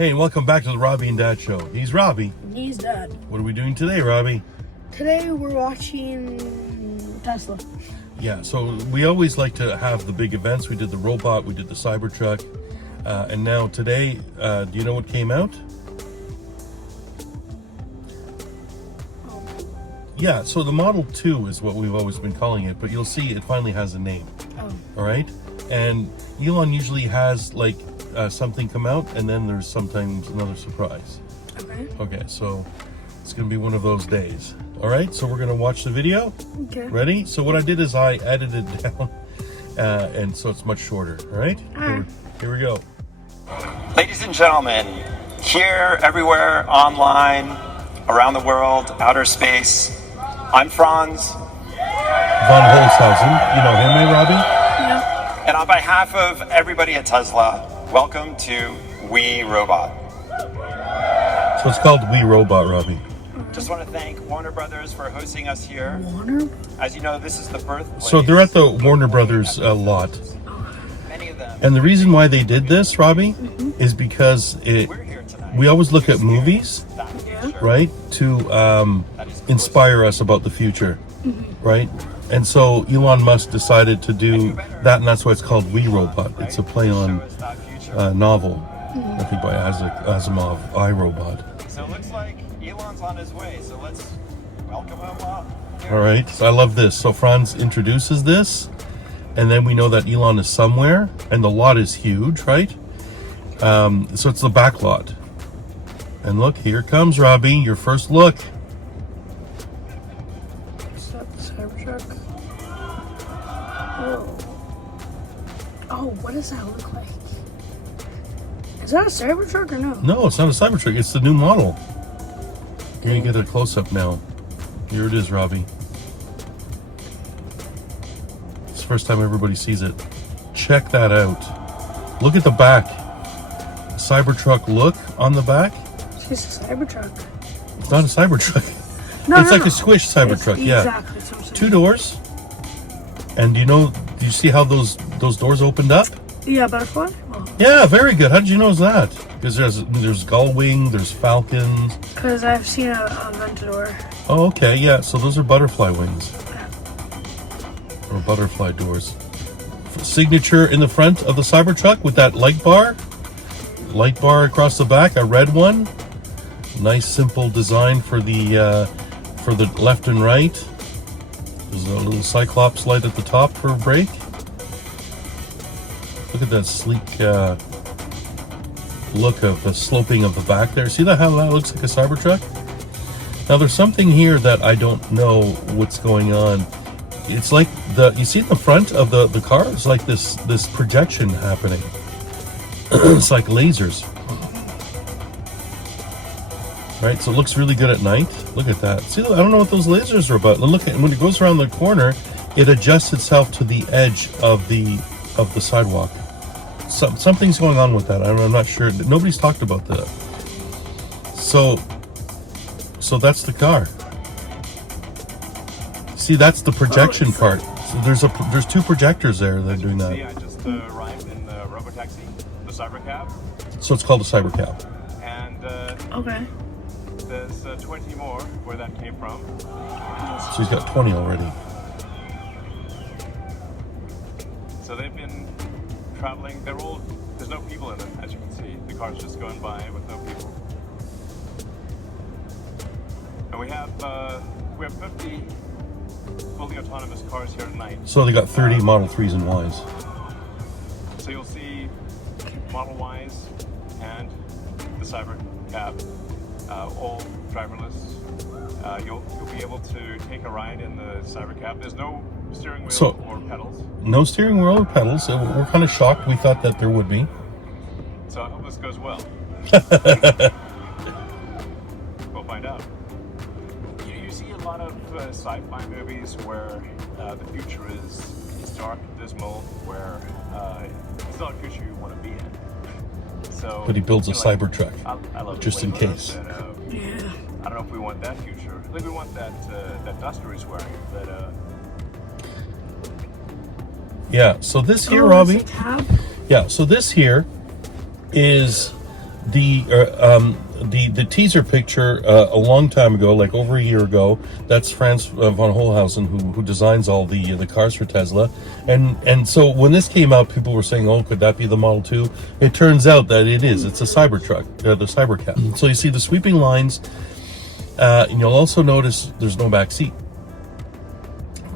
Hey, and welcome back to the Robbie and Dad Show. He's Robbie. He's Dad. What are we doing today, Robbie? Today we're watching Tesla. Yeah, so we always like to have the big events. We did the robot, we did the Cybertruck, and now today, do you know what came out? Yeah, so the Model 2 is what we've always been calling it, but you'll see it finally has a name. Oh. All right? And Elon usually has like something come out, and then there's sometimes another surprise. Okay. Okay, so it's going to be one of those days. All right, so we're going to watch the video. Okay. Ready? So what I did is I edited it down, and so it's much shorter. All right? Here we go. Ladies and gentlemen, here, everywhere, online, around the world, outer space, I'm Franz. Von Holzhausen. You know him, eh, Robbie? Yeah. And on behalf of everybody at Tesla, welcome to We Robot. So it's called We Robot, Robbie. Just want to thank Warner Brothers for hosting us here. Warner? As you know, this is the birthplace. So they're at the Warner Brothers lot. Many of them. And the reason why they did this, Robbie, is because We're here tonight. we always look at movies, Yeah. right, to inspire us about the future, right? And so Elon Musk decided to do that, and that's why it's called We Robot. It's a play on a novel, I think by Asimov, I, Robot. So it looks like Elon's on his way, so let's welcome him up. All right, so I love this. So Franz introduces this, and then we know that Elon is somewhere, and the lot is huge, right? So it's the back lot. And look, here comes Robbie, your first look. Is that the Cybertruck? Oh. Oh, what does that look like? Is that a Cybertruck or no? No, it's not a Cybertruck, it's the new model. You're gonna get a close-up now. Here it is, Robbie. It's the first time everybody sees it. Check that out. Look at the back. Cybertruck look on the back. It's just a Cybertruck. It's not a Cybertruck. No, It's no, like no. a squish Cybertruck, It's yeah. Exactly. That's what I'm saying. 2 doors. And do you see how those doors opened up? Yeah, butterfly? Oh. Yeah, very good. How did you know that? Because there's gull wing, there's falcons. Because I've seen a Ventador. Oh, okay, yeah. So those are butterfly wings. Or butterfly doors. Signature in the front of the Cybertruck with that light bar. Light bar across the back, a red one. Nice simple design for the left and right. There's a little Cyclops light at the top for a brake. Look at that sleek look of the sloping of the back there. See that how that looks like a Cybertruck? Now there's something here that I don't know what's going on. It's like you see in the front of the car, it's like this projection happening. It's like lasers. Right, so it looks really good at night. Look at that. See, I don't know what those lasers are about. Look at when it goes around the corner, it adjusts itself to the edge of the sidewalk. Something's going on with that. I'm not sure. Nobody's talked about that. So that's the car. See, that's the projection part. So there's 2 projectors there that are doing that. See, I just arrived in the Robotaxi, the Cybercab, So it's called a Cybercab. and Okay. there's 20 more where that came from. So he's got 20 already. So they've been traveling. There's no people in them, as you can see. The car's just going by with no people. And we have 50 fully autonomous cars here tonight. So they got 30 Model 3s and Ys. So you'll see Model Ys and the Cybercab, all driverless. You'll be able to take a ride in the Cybercab. There's no steering wheel or pedals. No steering wheel or pedals. So we're kind of shocked. We thought that there would be. So I hope this goes well. We'll find out. You see a lot of sci-fi movies where the future is dark and dismal, where it's not a future you want to be in. So, But he builds a you know, Cybertruck, I love just in case. That, Yeah. I don't know if we want that future. I think we want that duster he's wearing. But Yeah, so this here, Oh, Robbie. it's a tab? Yeah, so this here is The teaser picture a long time ago, like over a year ago, that's Franz von Holhausen who designs all the cars for Tesla, and so when this came out, people were saying, "Oh, could that be the Model 2?" It turns out that it is. It's a Cybertruck, the Cybercab. So you see the sweeping lines, and you'll also notice there's no back seat,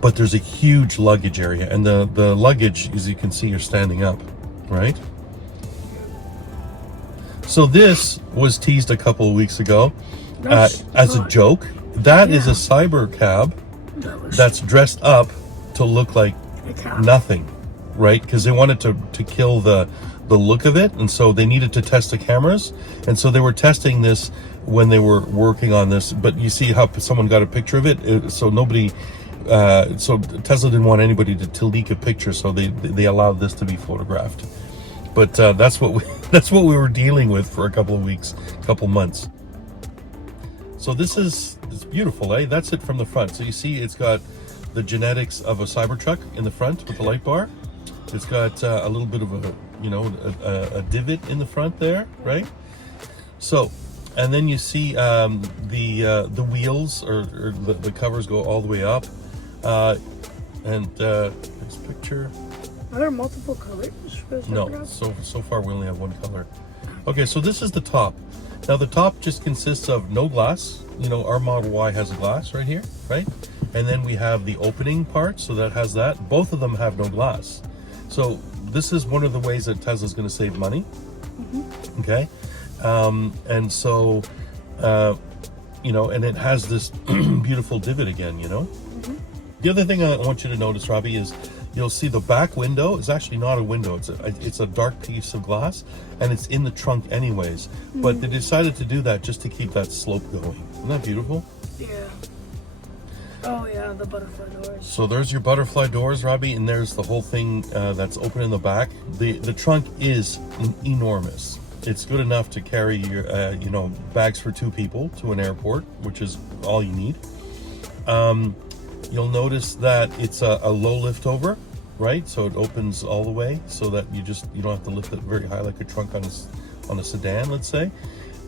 but there's a huge luggage area, and the luggage, as you can see, are standing up, right? So this was teased a couple of weeks ago as a joke. That is a Cybercab that's dressed up to look like nothing, right? Because they wanted to kill the look of it, and so they needed to test the cameras, and so they were testing this when they were working on this. But you see how someone got a picture of it, so nobody. So Tesla didn't want anybody to leak a picture, so they allowed this to be photographed. But that's what we were dealing with for a couple of weeks, couple months. So it's beautiful, eh? That's it from the front. So you see, it's got the genetics of a Cybertruck in the front with the light bar. It's got a little bit of a divot in the front there, right? So, and then you see the wheels or the covers go all the way up. And this picture. Are there multiple colors? No, so far we only have one color. Okay, so this is the top. Now the top just consists of no glass. You know, our Model Y has a glass right here, right? And then we have the opening part, so that has that. Both of them have no glass. So this is one of the ways that Tesla's going to save money. Mm-hmm. Okay, and so you know, and it has this beautiful divot again. You know, mm-hmm. The other thing I want you to notice, Robbie, is you'll see the back window is actually not a window. It's a dark piece of glass, and it's in the trunk anyways. Mm-hmm. But they decided to do that just to keep that slope going. Isn't that beautiful? Yeah. Oh yeah, the butterfly doors. So there's your butterfly doors, Robbie, and there's the whole thing that's open in the back. The trunk is enormous. It's good enough to carry your bags for 2 people to an airport, which is all you need. You'll notice that it's a low lift over, right? So it opens all the way so that you don't have to lift it very high like a trunk on a sedan, let's say.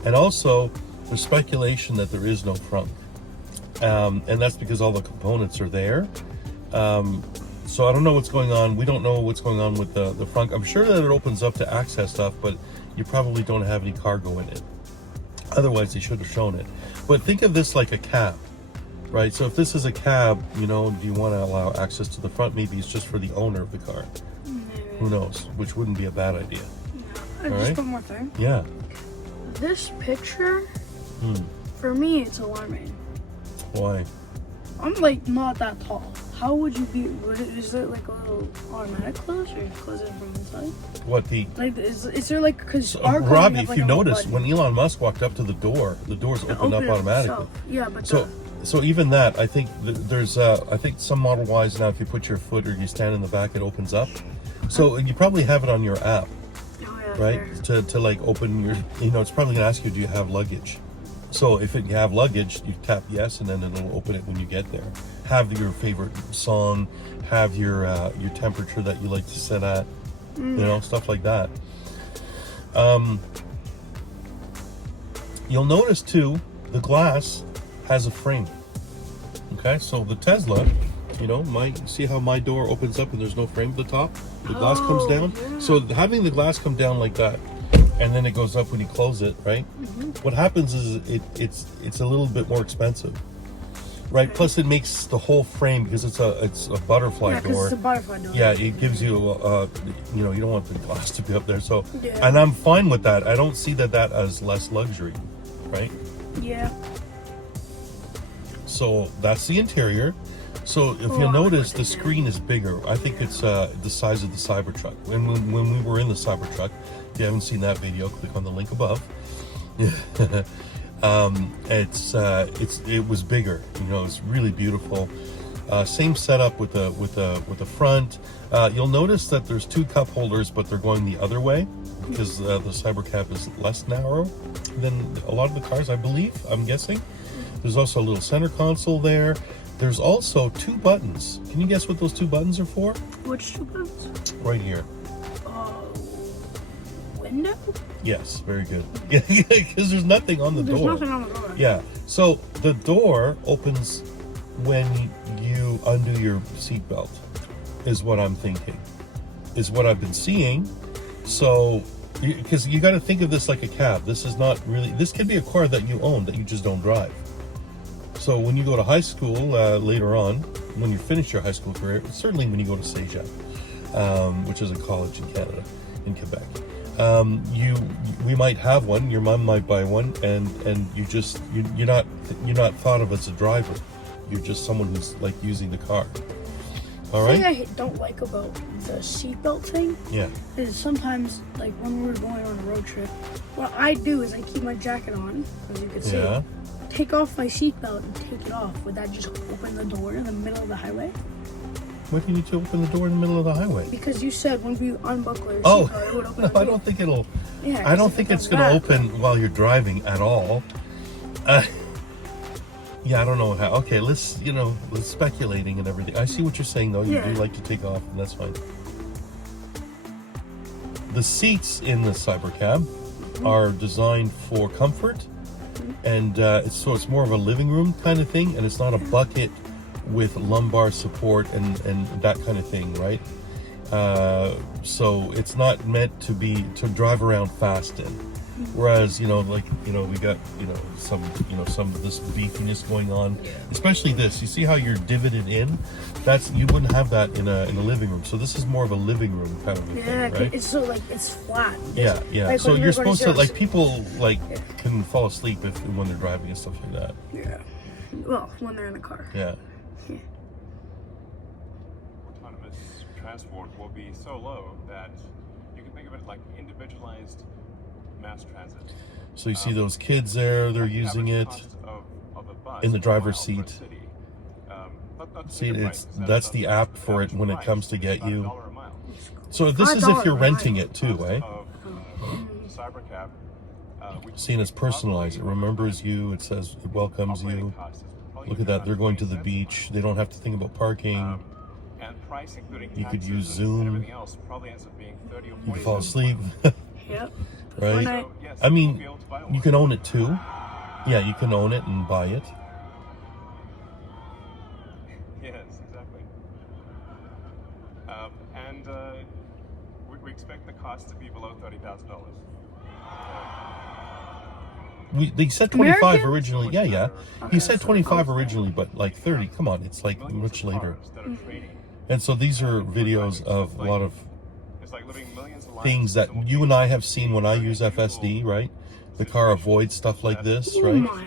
And also, there's speculation that there is no trunk. And that's because all the components are there. So I don't know what's going on. We don't know what's going on with the front. I'm sure that it opens up to access stuff, but you probably don't have any cargo in it. Otherwise, they should have shown it. But think of this like a cab. Right, so if this is a cab, do you want to allow access to the front? Maybe it's just for the owner of the car. Maybe. Who knows? Which wouldn't be a bad idea. No. Just one more thing. Yeah. This picture, for me, it's alarming. Why? I'm like not that tall. How would you be? Is it like a little automatic close, or you close it from inside? What the? Like, is there like because Robbie, if you notice, when Elon Musk walked up to the doors opened up automatically. Yeah, but so even that, I think there's I think some Model Ys now, if you put your foot or you stand in the back, it opens up. So you probably have it on your app, right? Fair. To like open your, it's probably gonna ask you, do you have luggage? So if you have luggage, you tap yes, and then it'll open it when you get there. Have your favorite song, have your temperature that you like to set at, stuff like that. You'll notice too, the glass has a frame. Okay, so the Tesla, see how my door opens up and there's no frame at the top? The glass comes down. Yeah. So having the glass come down like that, and then it goes up when you close it, right? Mm-hmm. What happens is it's a little bit more expensive, right? Plus it makes the whole frame, because it's a butterfly door. It's a butterfly door. Yeah, it gives you you don't want the glass to be up there. So, and I'm fine with that. I don't see that as less luxury, right? Yeah. So that's the interior. So if you'll notice, the screen is bigger. I think it's the size of the Cybertruck. And when we were in the Cybertruck, if you haven't seen that video, click on the link above. It was bigger. It's really beautiful. Same setup with the front. You'll notice that there's 2 cup holders, but they're going the other way because the Cybercab is less narrow than a lot of the cars, I believe. I'm guessing. There's also a little center console there. There's also 2 buttons. Can you guess what those 2 buttons are for? Which 2 buttons? Right here. window? Yes, very good. Yeah, because there's nothing on the There's door. nothing on the door. Yeah. So the door opens when you undo your seatbelt, is what I'm thinking, is what I've been seeing. So, because you got to think of this like a cab. This is not really, this could be a car that you own that you just don't drive. So when you go to high school later on, when you finish your high school career, certainly when you go to Cégep, which is a college in Canada, in Quebec, we might have one. Your mom might buy one, and you're not thought of as a driver. You're just someone who's like using the car. All The right. thing I don't like about the seatbelt thing Yeah. is sometimes, like when we're going on a road trip, what I do is I keep my jacket on, as you can see. Yeah. Take off my seatbelt and take it off. Would that just open the door in the middle of the highway? Why do you need to open the door in the middle of the highway? Because you said when we unbuckle your Oh, seatbelt, it would open no, the door. I don't think it'll. Yeah, I don't 'cause think if it's it going to does that, open while you're driving at all. Yeah, I don't know how. Okay, let's speculating and everything. I see what you're saying, though. You Yeah. do like to take off, and that's fine. The seats in the Cybercab are designed for comfort, and it's more of a living room kind of thing, and it's not a bucket with lumbar support and that kind of thing, right? So it's not meant to drive around fast in. Whereas, we got, some of this beefiness going on, especially this. You see how you're divoted in? You wouldn't have that in a living room. So this is more of a living room kind of a Yeah, thing, right? it's so like it's flat. Yeah. Like So when you're we're going supposed to, to like, people can fall asleep when they're driving and stuff like that. Yeah. Well, when they're in the car. Yeah. Autonomous transport will be so low that you can think of it like individualized mass transit. So you see those kids there, they're Like the using average it. cost of a bus in the per driver's mile per seat. city, that's See, a good price. that's the app for it when it Price comes to is get about you. $1 a mile. So this is if you're renting it too, Cost eh? of, Cybercab, which Seeing as personalized, it remembers you, it says it welcomes operating you. cost is probably Look at that, about they're going to 20 the cents a beach. mile. They don't have to think about parking. And price, including You could taxes use and Zoom. everything else, probably ends up being 30 or 40 You can fall cents. asleep, Yep. right? When So, yes, I you'll mean, be able to buy you one. can own it too. Yeah, you can own it and buy it. Yes, exactly. We expect the cost to be below $30,000. They said 25 American? originally. Yeah. He said 25 originally, but like 30. Come on, it's like Millions much of later. cars that are trading. And so these are videos of a lot of It's like living millions of lives things that you and I have seen when I use FSD, right? The car avoids stuff like this, Oh right? my.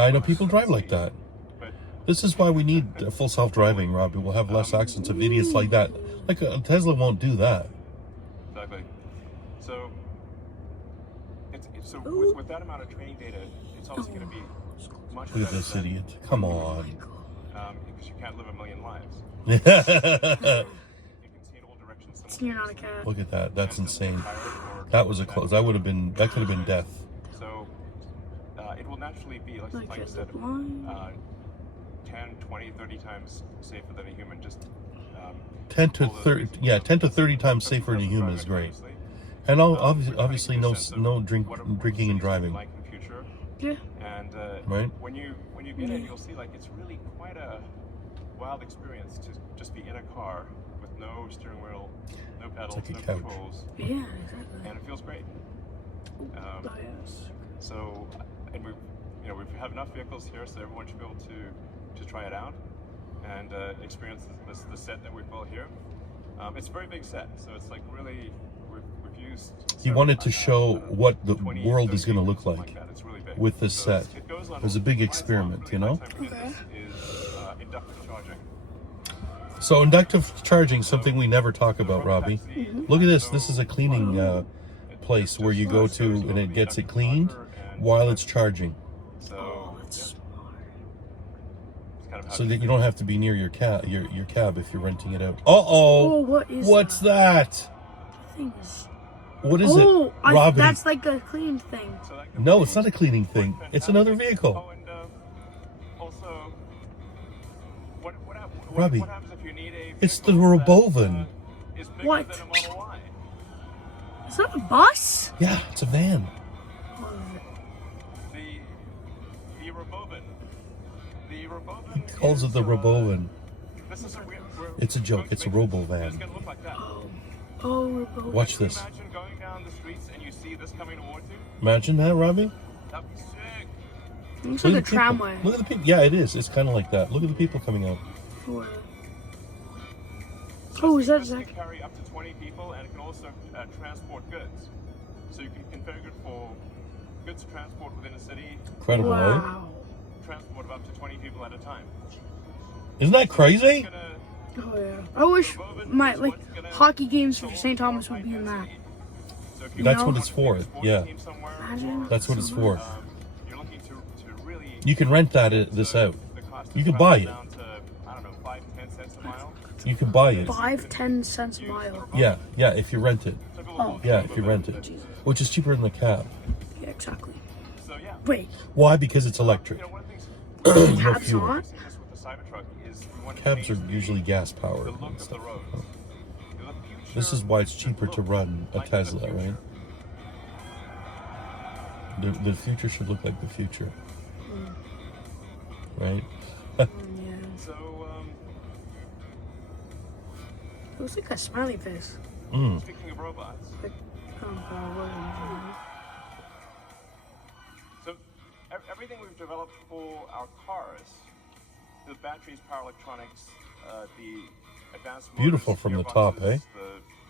I know people drive like that. But This is why we need full self-driving, Robbie. We'll have less accidents of idiots like that. Like a Tesla won't do that. exactly. So, with that amount of training data, it's obviously going to be much Look at better this than, idiot. Come on. because you can't live a million lives. Look You can see in all directions. You're not a cat. at that. That's And insane. tired or- That was a close. That could have been death. So, it will naturally be, like I Like said, a line. 10, 20, 30 times safer than a human. Just 10 to 30, yeah, 10 to 30 times safer than a human is great. And obviously no drinking and driving, like in the future. Yeah. And right? when you get in, you'll see like it's really quite a wild experience to just be in a car with no steering wheel, no pedals, like a no couch. controls, Yeah, exactly. and it feels great. Oh, yes. So, and we have enough vehicles here, so everyone should be able to try it out and experience the set that we've built here. It's a very big set, so it's like really we've used. He wanted to show what the 20, world is 30 going to look something like that. It's really big. with this So set. it goes on It was a big all experiment, nights you know? long. The nighttime we did this is inductive charging. So inductive charging, something we never talk about, Robbie. Look at this. This is a cleaning place where you go to and it gets it cleaned while it's charging. So, That's smart. it's kind of how So that you don't have to be near your cab if you're renting it out. Uh-oh. What is What's that? that? I think it's... What is Oh, it? Robbie. that's like a clean thing. So that No, it's not a cleaning thing. It's another Oh, vehicle. and also, what Robbie, happens if you need a it's the vehicle that, Robovan. is bigger What? than a Model Y? Is that a bus? Yeah, it's a van. What is it? The Robovan. The Robovan. He calls it the Robovan. This is It's a joke. It's a Robovan. It's gonna look like that. Oh, Watch this. Imagine going down the streets and you see this coming towards you. Imagine that, Robbie. That'd be sick. it looks Look like a at the people. tramway. Look at the people. Yeah, it is. It's kind of like that. Look at the people coming out. Oh, is that This can exactly? carry up to 20 people, and it can also transport goods. So you can configure it for goods transport within a city, Incredible, right? Wow. transport of up to 20 people at a time. Isn't that crazy? It's gonna- Oh yeah. I wish my hockey games for St. Thomas would be in that. So if you That's know? what it's for. Yeah, team somewhere, Imagine. that's what it's for. you're looking to really You can rent this out. the cost You of can travel buy it. down to, I don't know, 5-10 cents a mile. You can buy it. 5-10 cents a mile. Yeah, yeah, if you rent it. Oh. Yeah, if you rent it. Which is cheaper than the cab. Yeah, exactly. So yeah, Wait, Why? Because it's electric. you know, one of the things No cabs fuel. on? this with the Cybertruck is we want to Cabs are change usually gas the powered look and of the stuff. roads. The future This is why it's should cheaper to look run a like the Tesla, future. right? The future should look like the future. Right? yeah. So It looks like a smiley face. speaking of robots, Like, what so everything we've developed for our cars, the batteries, power electronics, the advanced motors, Beautiful from the top, gearboxes, eh?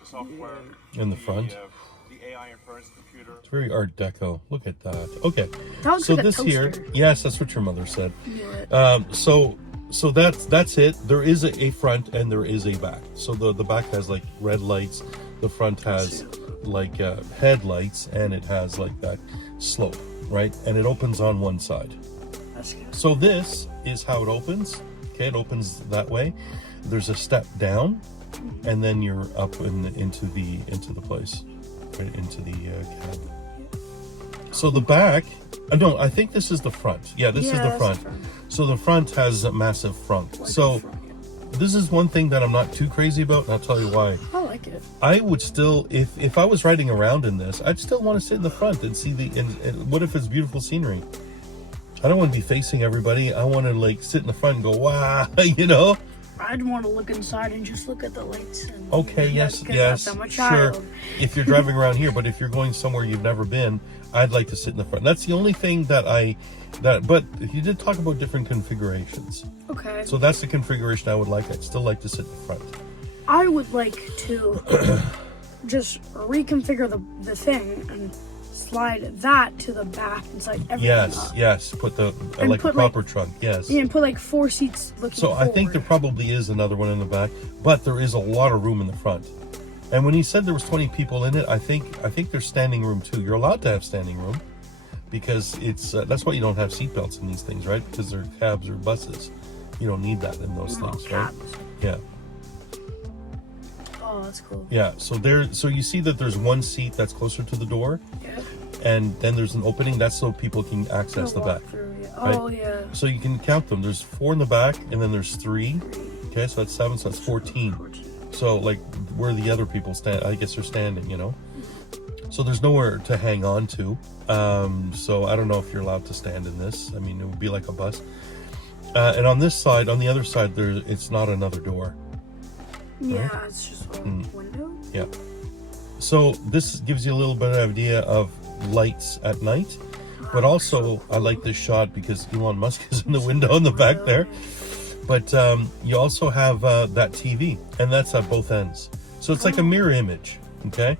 The software In the front. the AI inference computer. It's very Art Deco. Look at that. Okay. That looks So like a this here, toaster. yes, that's what your mother said. Yeah. So that's it. There is a front and there is a back. So the back has like red lights. The front has like headlights, and it has like that slope, right? And it opens on one side. That's good. So this is how it opens. Okay, it opens that way. There's a step down, and then you're up into the place, right into the cab. So the back, no, I think this is the front. Yeah, this is the that's front. So the front has a massive front. Like So a front, yeah. this is one thing that I'm not too crazy about, and I'll tell you why. I like it. I would still, if I was riding around in this, I'd still want to sit in the front and see and what if it's beautiful scenery? I don't want to be facing everybody. I want to like sit in the front and go, wow, you know? I'd want to look inside and just look at the lights. And Okay, yes, because I'm a sure. child. If you're driving around here, but if you're going somewhere you've never been, I'd like to sit in the front. That's the only thing but you did talk about different configurations. Okay. So that's the configuration I would like. I'd still like to sit in the front. I would like to just reconfigure the thing and slide that to the back and slide everything up. Yes. Put the And like a put, like- proper trunk. Yes. Yeah, and put like 4 seats looking So I think forward. there probably is another one in the back, but there is a lot of room in the front. And when he said there was 20 people in it, I think there's standing room too. You're allowed to have standing room because it's that's why you don't have seatbelts in these things, right? Because they're cabs or buses. You don't need that in those things, right? cabs. Yeah. Oh, that's cool. Yeah. So you see that there's one seat that's closer to the door, Yeah. and then there's an opening. That's so people can access the Walk back. through, yeah. right? Oh, yeah. So you can count them. There's 4 in the back, and then there's 3. Okay, so that's 7. So that's 14. So like where the other people stand, I guess they're standing, you know. So there's nowhere to hang on to. So I don't know if you're allowed to stand in this. I mean, it would be like a bus. And on this side, on the other side, it's not another door. Yeah, it's just a window. Yeah. So this gives you a little bit of idea of lights at night. But also, I like this shot because Elon Musk is in the window in the back there. But you also have that TV, and that's at both ends. So it's like a mirror image, okay?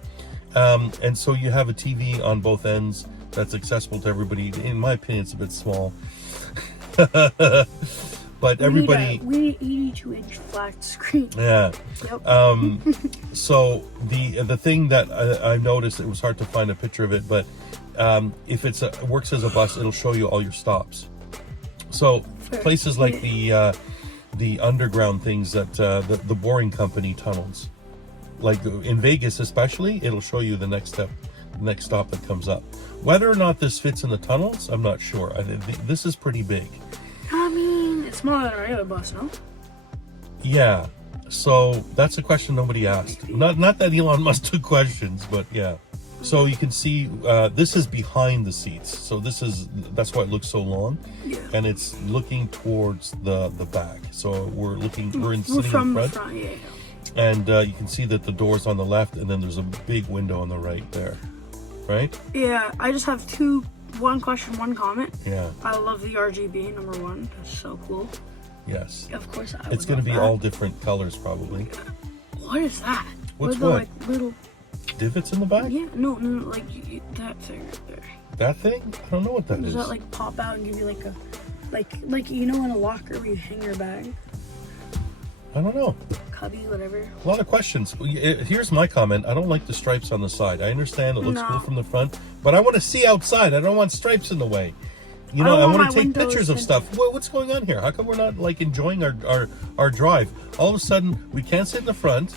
And so you have a TV on both ends that's accessible to everybody. In my opinion, it's a bit small. But everybody... We need an 82-inch flat screen. Yeah. Yep. So the thing that I noticed, it was hard to find a picture of it, but if it works as a bus, it'll show you all your stops. So places like the underground things that the boring company tunnels, like in Vegas especially, it'll show you the next stop that comes up. Whether or not this fits in the tunnels, I'm not sure. This is pretty big. I mean, it's smaller than a regular bus, no? Yeah. So that's a question nobody asked. Not that Elon Musk took questions, but yeah. So you can see this is behind the seats. So that's why it looks so long, and it's looking towards the back. So we're sitting in from front, the front, yeah. and you can see that the door's on the left, and then there's a big window on the right there, right? Yeah, I just have one question, one comment. Yeah. I love the RGB number 1. That's so cool. Yes. Of course, It's going to be all different colors probably. What is that? What's the, what? like, little... Divots in the back? Yeah, no, like that thing right there. That thing? I don't know what that is. Does that like pop out and give you like a, like you know in a locker where you hang your bag? I don't know. Cubby, whatever. A lot of questions. Here's my comment. I don't like the stripes on the side. I understand it looks cool from the front, but I want to see outside. I don't want stripes in the way. You know, I want to take pictures of stuff. What's going on here? How come we're not like enjoying our drive? All of a sudden, we can't sit in the front,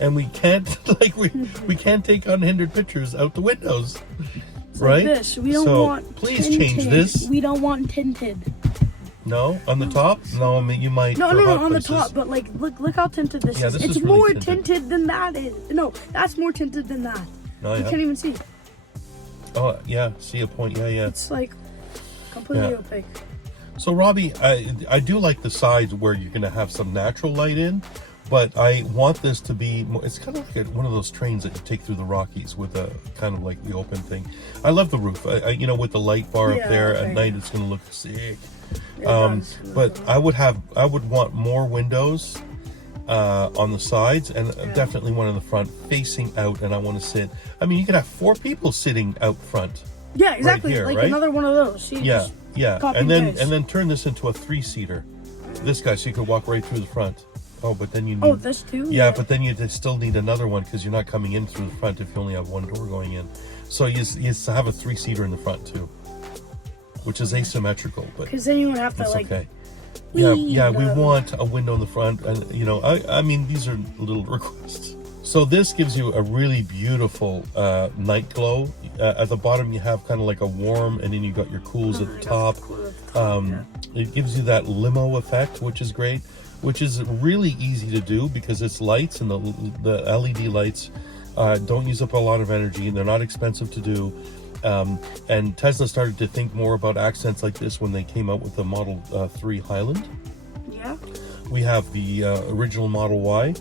and we can't we can't take unhindered pictures out the windows, right? Like this. We don't want please tinted. change this. We don't want tinted. No, on the top. No, I mean you might. No, for hot on places. the top. But like, look how tinted this Yeah, is. this It's is really more tinted. tinted than that is. No, that's more tinted than that. Oh, You yeah. can't even see. Oh yeah, see a point. Yeah. It's like completely opaque. So Robbie, I do like the sides where you're gonna have some natural light in, but I want this to be more, it's kind of like one of those trains that you take through the Rockies with a kind of like the open thing. I love the roof. You know, with the light bar up there at night, it's gonna look sick. But I would want more windows on the sides, and definitely one in the front facing out, and I want to sit. I mean, you could have 4 people sitting out front. Yeah, exactly. Right here, like right? another one of those. See, Yeah, copy and paste. then turn this into a 3-seater. This guy, so you could walk right through the front. Oh, but then you need. Oh, this too. Yeah, but then you still need another one because you're not coming in through the front if you only have one door going in. So you have a 3-seater in the front too, which is asymmetrical, but because then you would have to it's like. okay. Yeah, we want a window in the front, and you know, I mean, these are little requests. So this gives you a really beautiful night glow. At the bottom, you have kind of like a warm, and then you got your cools at the top. It gives you that limo effect, which is great, which is really easy to do because it's lights, and the LED lights don't use up a lot of energy, and they're not expensive to do. And Tesla started to think more about accents like this when they came out with the Model 3 Highland. Yeah. We have the original Model Y,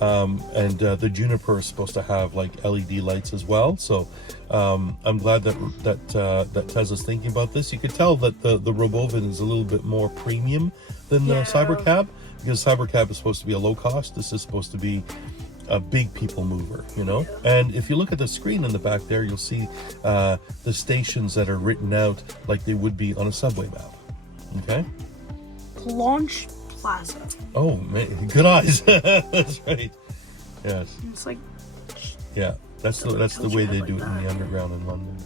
and the Juniper is supposed to have like LED lights as well. So I'm glad that Tesla's thinking about this. You could tell that the Robovan is a little bit more premium than the Cybercab, because Cybercab is supposed to be a low cost. This is supposed to be a big people mover, you know. And if you look at the screen in the back there, you'll see the stations that are written out like they would be on a subway map. Okay. Launch Plaza. Oh man, good eyes. That's right. Yes. It's like. Yeah, that's the way they do it in the underground in London.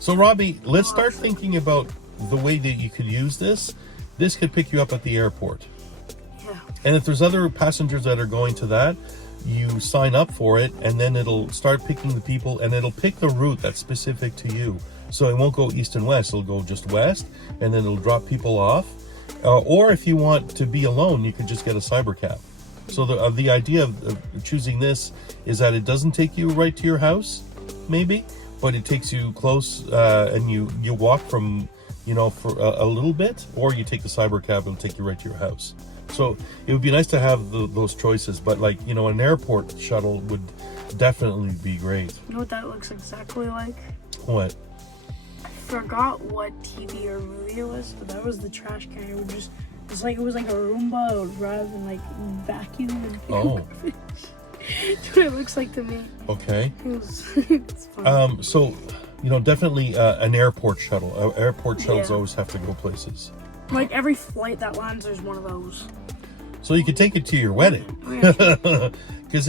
So Robbie, let's start thinking about the way that you could use this. This could pick you up at the airport. Yeah. And if there's other passengers that are going to that, you sign up for it, and then it'll start picking the people, and it'll pick the route that's specific to you. So it won't go east and west, it'll go just west, and then it'll drop people off. Or if you want to be alone, you could just get a Cybercab. So the idea of choosing this is that it doesn't take you right to your house, maybe, but it takes you close, and you walk from, you know, for a little bit, or you take the Cybercab and take you right to your house. So it would be nice to have those choices, but like, you know, an airport shuttle would definitely be great. You know what that looks exactly like? What? I forgot what TV or movie it was, but that was the trash can. It would just, it was like a Roomba. It would drive and like vacuum and pick Oh. up garbage. That's what it looks like to me. Okay. It's fun. So, you know, definitely an airport shuttle. Airport shuttles always have to go places. Like every flight that lands, there's one of those. So you can take it to your wedding. Because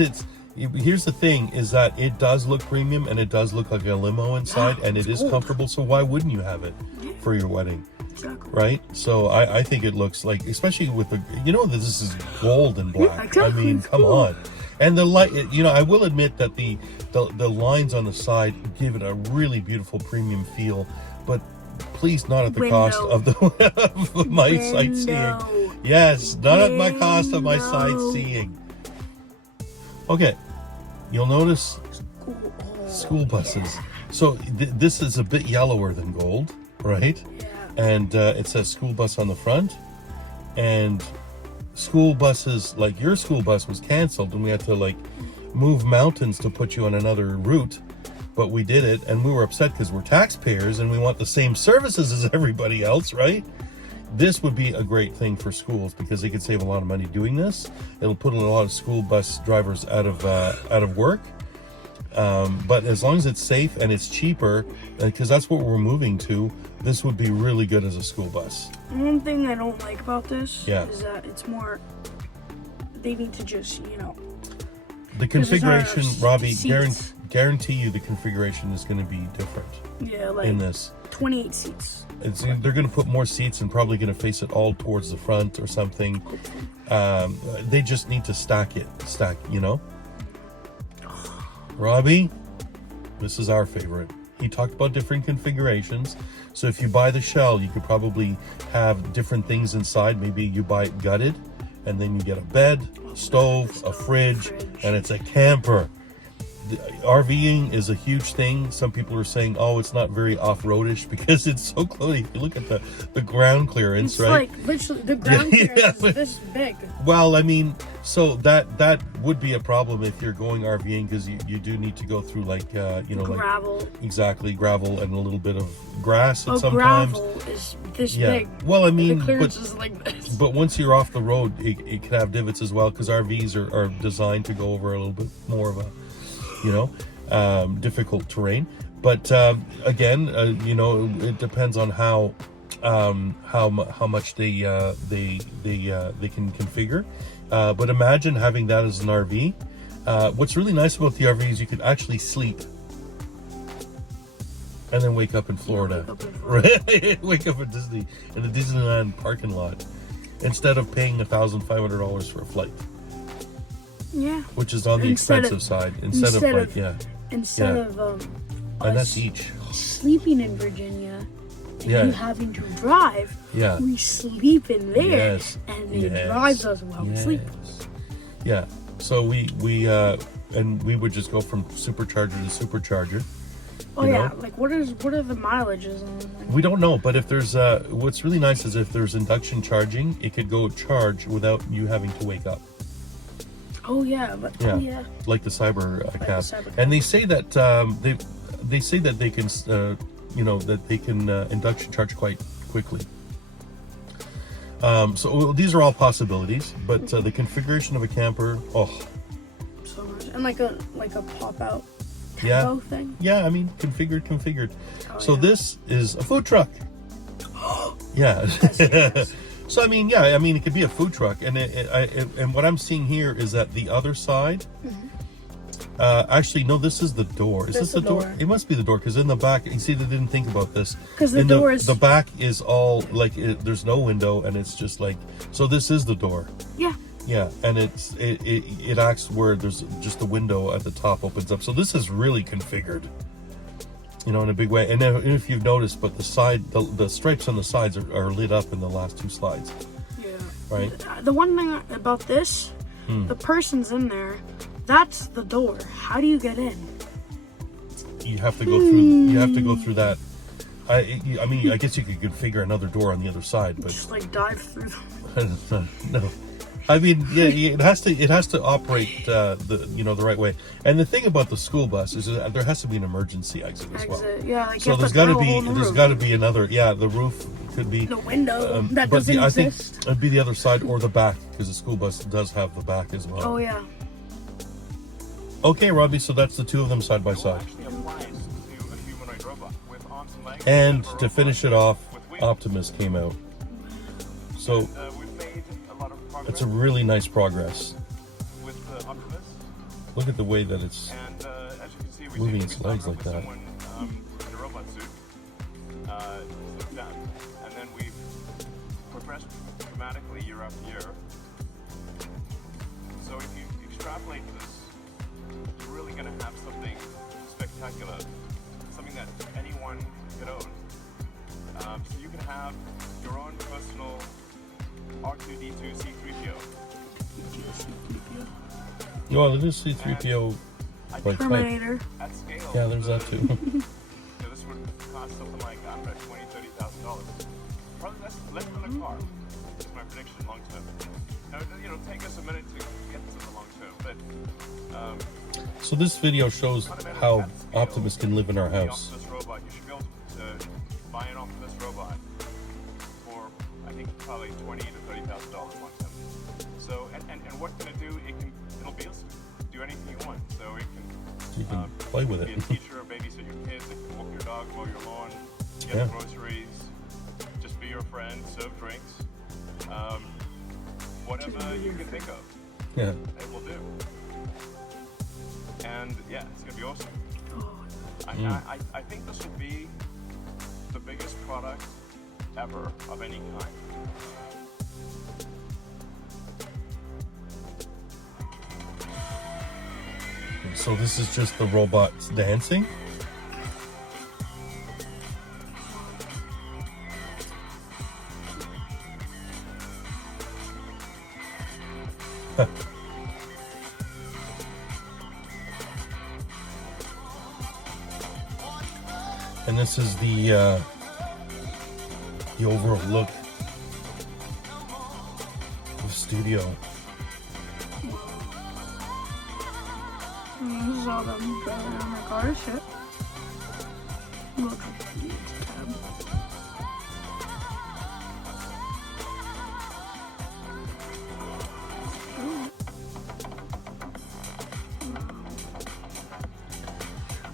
here's the thing, is that it does look premium, and it does look like a limo inside, and it is comfortable, so why wouldn't you have it for your wedding? Exactly. Right? So I think it looks like, especially with the, you know, this is gold and black. Yeah, exactly. I mean, come on. And the light, you know, I will admit that the lines on the side give it a really beautiful premium feel, but please not at the cost of my sightseeing. Yes, not at my cost of my sightseeing. Okay, you'll notice School buses. So this is a bit yellower than gold, right? Yeah. And it says school bus on the front. And school buses, like your school bus was canceled, and we had to like move mountains to put you on another route. But we did it, and we were upset because we're taxpayers and we want the same services as everybody else, right? This would be a great thing for schools because they could save a lot of money doing this. It'll put a lot of school bus drivers out of work. But as long as it's safe and it's cheaper, because that's what we're moving to, this would be really good as a school bus. One thing I don't like about this Yeah. is that it's more, they need to just, The configuration, there's Robbie, seats. guarantee you the configuration is going to be different yeah, like in this. 28 seats. They're going to put more seats and probably going to face it all towards the front or something. They just need to stack, Robbie, this is our favorite. He talked about different configurations. So if you buy the shell, you could probably have different things inside. Maybe you buy it gutted, and then you get a bed, a stove, a fridge, and it's a camper. RVing is a huge thing. Some people are saying, oh, it's not very off-roadish because it's so close. You look at the ground clearance, It's right? like literally the ground clearance is this big. Well, I mean, so that would be a problem if you're going RVing because you do need to go through like Gravel. like exactly gravel and a little bit of grass at Oh, sometimes. gravel is this Yeah. big. Well, I mean, The clearance is like this. but once you're off the road, it can have divots as well because RVs are designed to go over a little bit more of a difficult terrain. But again, it depends on how much they can configure. But imagine having that as an RV. What's really nice about the RV is you can actually sleep and then wake up in Florida. Right? Wake up in the Disneyland parking lot instead of paying $1,500 for a flight. Yeah. Which is on the expensive side. Instead of and that's us each. sleeping in Virginia and Yeah. you having to drive, Yeah. we sleep in there, Yes. and it Yes. drives us while we sleep. Yeah. So we would just go from supercharger to supercharger. Oh You yeah, know? like what are the mileages on? We don't know, but if there's what's really nice is if there's induction charging, it could go charge without you having to wake up. Oh yeah, but Yeah. oh yeah. Like the cyber the cab. cyber cab. And they say that they say that they can that they can induction charge quite quickly. So these are all possibilities, but the configuration of a camper, So much. And like a pop out yeah, tempo thing. yeah. I mean, configured. Oh, So yeah. this is a food truck. Yeah. Yes. So I mean, yeah, I mean, it could be a food truck, and and what I'm seeing here is that the other side. Actually, no, this is the door. Is this That's the the door? door. It must be the door because in the back, you see, they didn't think about this. 'Cause the In door is- the back is all like there's no window, and it's just like so. This is the door. Yeah. Yeah, and it acts where there's just a window at the top opens up. So this is really configured, in a big way. And then, if you've noticed, but the stripes on the sides are lit up in the last two slides, Yeah. right? The one thing about this, the person's in there. That's the door. How do you get in? You have to go through. You have to go through that. I mean, I guess you could configure another door on the other side, but Just like dive through them. no. I mean, yeah, it has to operate the right way. And the thing about the school bus is that there has to be an emergency exit as well. Exit. Yeah, like So you have there's to got to throw a be hole in the roof. Another. Yeah, the roof could be The window that but doesn't I think exist. it'd be the other side or the back because the school bus does have the back as well. Oh yeah. Okay, Robbie. So that's the two of them side by side. Actually applies to a humanoid robot with arms and legs. And a to robot finish it off, with wings. Optimus came out. So We've made a lot of progress it's a really nice progress. with Optimus. Look at the way that it's. And as you can see, we Moving we its started legs off like with that. someone in a robot suit, sort of done, and then we've progressed dramatically year after year. So if you extrapolate this, you're really going to have something spectacular, something that anyone could own. So you can have your own personal R2-D2 C-3PO. Well, it is C-3PO by type. Terminator. At scale, Yeah, there's that too. This would cost something like, I don't know, $20,000, $30,000. Probably less than a car. That's my prediction long term. Now, take us a minute to get to the long term, but So this video shows how Optimus can live in our house. Optimus robot, you should be able to buy an Optimus robot for, I think, probably $20,000 to $30,000 long term. So, and what can it do? It'll be able to do anything you want. So it can You can play with be it. a teacher, babysit your kids, it can walk your dog, mow your lawn, get groceries, just be your friend, serve drinks, whatever you can think of, Yeah. it will do. And yeah, it's gonna be awesome. I think this will be the biggest product ever of any kind. So this is just the robots dancing? And this is the overall look of the studio. This is all them driving around their cars, shit. Look, tab.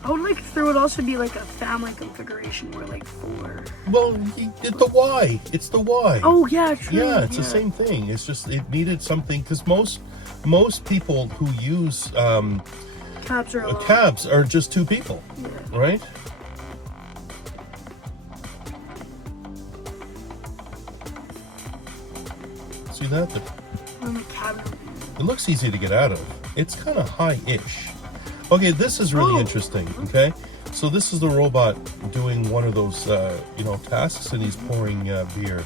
I would like if there would also be like a family configuration where like 4. Well, he did the Y. It's the Y. Oh yeah, true. Yeah, it's the same thing. It's just it needed something because most people who use Cabs are alone. cabs are just 2 people, Yeah. right? See that? On the cabin. It looks easy to get out of. It's kind of high-ish. Okay, this is really interesting. Okay, so this is the robot doing one of those, tasks, and he's pouring beer.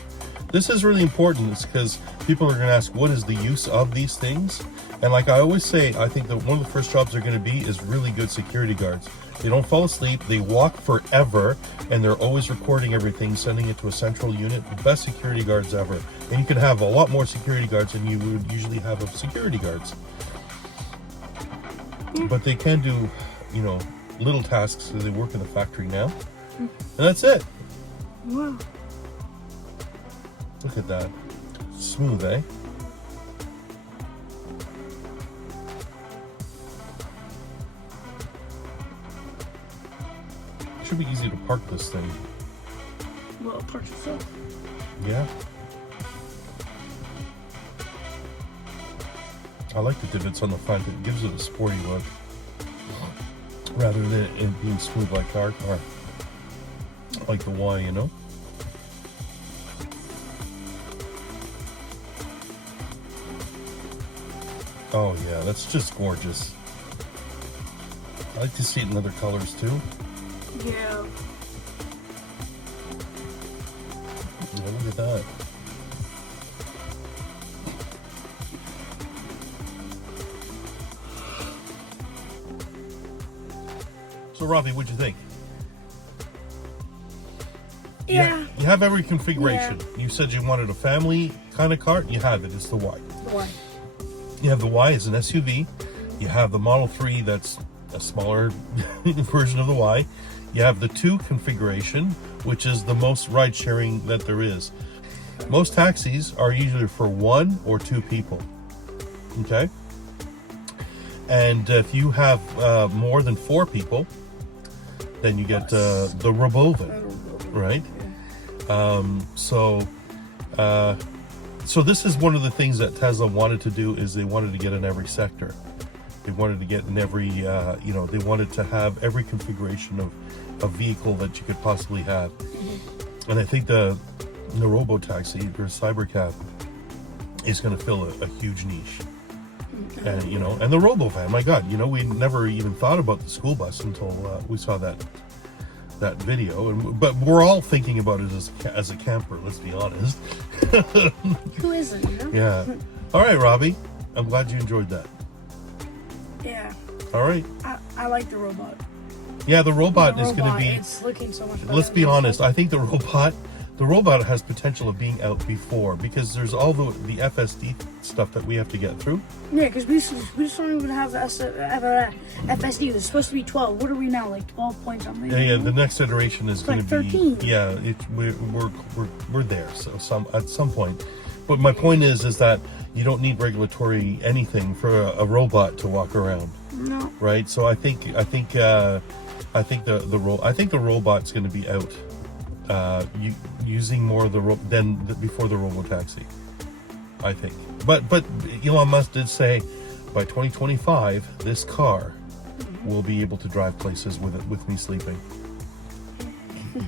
This is really important because people are going to ask, what is the use of these things? And like I always say, I think that one of the first jobs they're going to be is really good security guards. They don't fall asleep, they walk forever, and they're always recording everything, sending it to a central unit. The best security guards ever. And you can have a lot more security guards than you would usually have of security guards. But they can do, little tasks, so they work in the factory now. And that's it. Wow. Look at that. Smooth, eh? Should be easy to park this thing. Well, park yourself. Yeah. I like the divots on the front. It gives it a sporty look. Rather than it being smooth like our car. Like the Y, you know? Oh yeah, that's just gorgeous. I like to see it in other colors too. Yeah. Yeah, look at that. So Robbie, what'd you think? Yeah. You have every configuration. You said you wanted a family kind of car. You have it. It's the Y. The Y. You have the Y as an SUV. You have the Model 3 that's a smaller version of the Y. You have the 2 configuration, which is the most ride sharing that there is. Most taxis are usually for 1 or 2 people. Okay? And if you have more than 4 people, then you get the Robovan, right? So this is one of the things that Tesla wanted to do, is they wanted to get in every sector. They wanted to get in every, they wanted to have every configuration of vehicle that you could possibly have. And I think the Robotaxi, or Cybercab, is going to fill a huge niche. And, and the Robovan, my God, we never even thought about the school bus until we saw that video. But we're all thinking about it as a camper, let's be honest. Who isn't, Yeah. All right, Robbie. I'm glad you enjoyed that. Yeah. All right. I like the robot. Yeah, the robot The is going to robot, be. It's looking so much better. Let's be than this honest. one. I think the robot has potential of being out before, because there's all the FSD stuff that we have to get through. Yeah, because we just don't even have FSD. It's supposed to be 12. What are we now? Like 12 point something? Yeah. The next iteration is going like to be 13. Yeah. We're there. So at some point. But my point is that you don't need regulatory anything for a robot to walk around, No. right? So I think the robot's going to be out, using more of than before the Robotaxi, I think. But Elon Musk did say by 2025 this car will be able to drive places with me sleeping.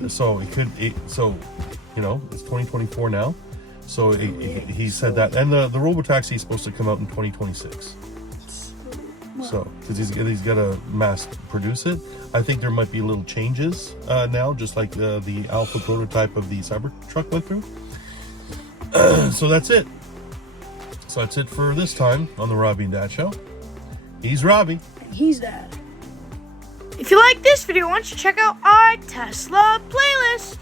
So it's 2024 now. So he said that, and the Robotaxi is supposed to come out in 2026. So because he's got to mass produce it. I think there might be little changes now, just like the alpha prototype of the Cybertruck went through. So that's it. So that's it for this time on the Robbie and Dad Show. He's Robbie. And he's Dad. If you like this video, why don't you check out our Tesla playlist?